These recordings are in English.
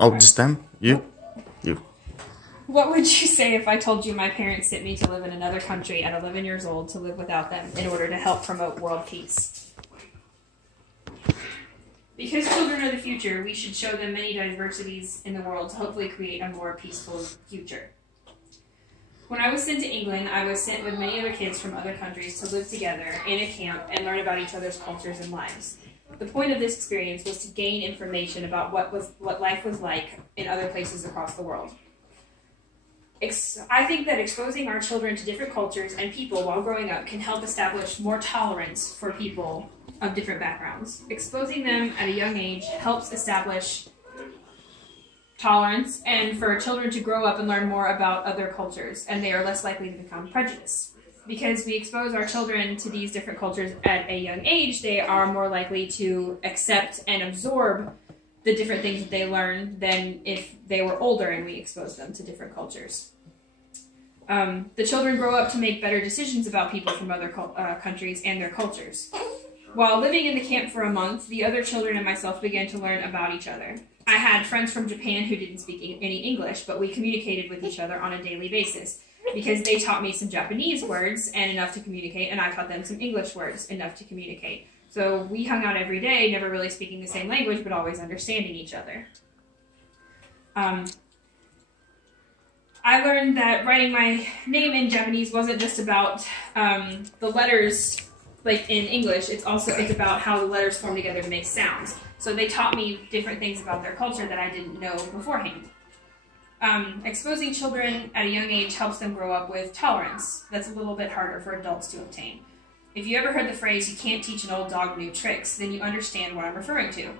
Oh, just them? You? You. What would you say if I told you my parents sent me to live in another country at 11 years old to live without them in order to help promote world peace? Because children are the future, we should show them many diversities in the world to hopefully create a more peaceful future. When I was sent to England, I was sent with many other kids from other countries to live together in a camp and learn about each other's cultures and lives. The point of this experience was to gain information about what life was like in other places across the world. I think that exposing our children to different cultures and people while growing up can help establish more tolerance for people of different backgrounds. Exposing them at a young age helps establish tolerance and for children to grow up and learn more about other cultures, and they are less likely to become prejudiced. Because we expose our children to these different cultures at a young age, they are more likely to accept and absorb the different things that they learn than if they were older and we exposed them to different cultures. The children grow up to make better decisions about people from other countries and their cultures. While living in the camp for a month, the other children and myself began to learn about each other. I had friends from Japan who didn't speak any English, but we communicated with each other on a daily basis because they taught me some Japanese words and enough to communicate, and I taught them some English words enough to communicate. So we hung out every day, never really speaking the same language, but always understanding each other. I learned that writing my name in Japanese wasn't just about the letters like in English, it's about how the letters form together to make sounds. So they taught me different things about their culture that I didn't know beforehand. Exposing children at a young age helps them grow up with tolerance. That's a little bit harder for adults to obtain. If you ever heard the phrase, "you can't teach an old dog new tricks," then you understand what I'm referring to.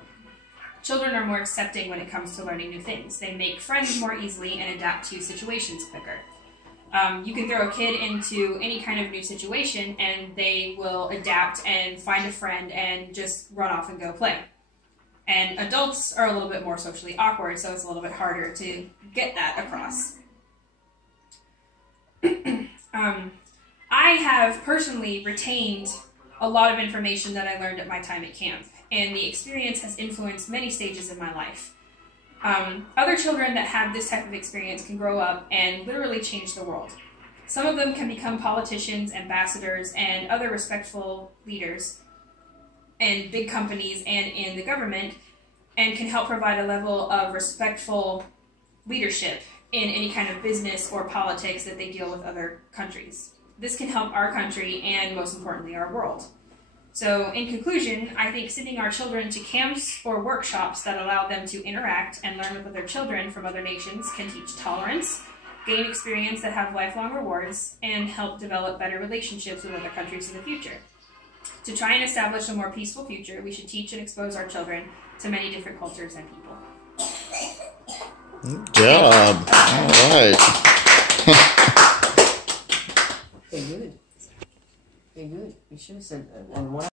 Children are more accepting when it comes to learning new things. They make friends more easily and adapt to situations quicker. You can throw a kid into any kind of new situation and they will adapt and find a friend and just run off and go play. And adults are a little bit more socially awkward, so it's a little bit harder to get that across. I have personally retained a lot of information that I learned at my time at camp, and the experience has influenced many stages in my life. Other children that have this type of experience can grow up and literally change the world. Some of them can become politicians, ambassadors, and other respectful leaders in big companies and in the government, and can help provide a level of respectful leadership in any kind of business or politics that they deal with other countries. This can help our country and, most importantly, our world. So, in conclusion, I think sending our children to camps or workshops that allow them to interact and learn with other children from other nations can teach tolerance, gain experience that have lifelong rewards, and help develop better relationships with other countries in the future. To try and establish a more peaceful future, we should teach and expose our children to many different cultures and people. Good job. All right. Very good. Very good. You should have said that. And what